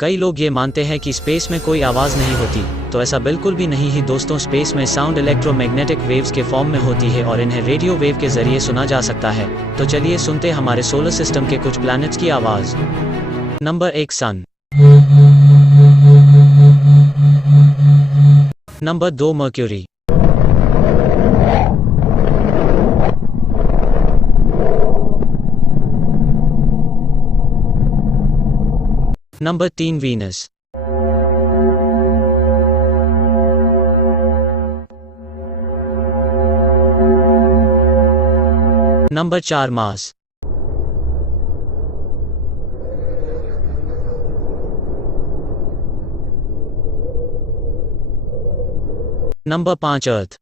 कई लोग ये मानते हैं कि स्पेस में कोई आवाज़ नहीं होती, तो ऐसा बिल्कुल भी नहीं ही दोस्तों। स्पेस में साउंड इलेक्ट्रोमैग्नेटिक वेव्स के फॉर्म में होती है और इन्हें रेडियो वेव के जरिए सुना जा सकता है। तो चलिए सुनते हमारे सोलर सिस्टम के कुछ प्लैनेट्स की आवाज़। Number 1 sun. Number 2 Mercury. Number 3 Venus. Number 4 Mars. Number 5 अर्थ।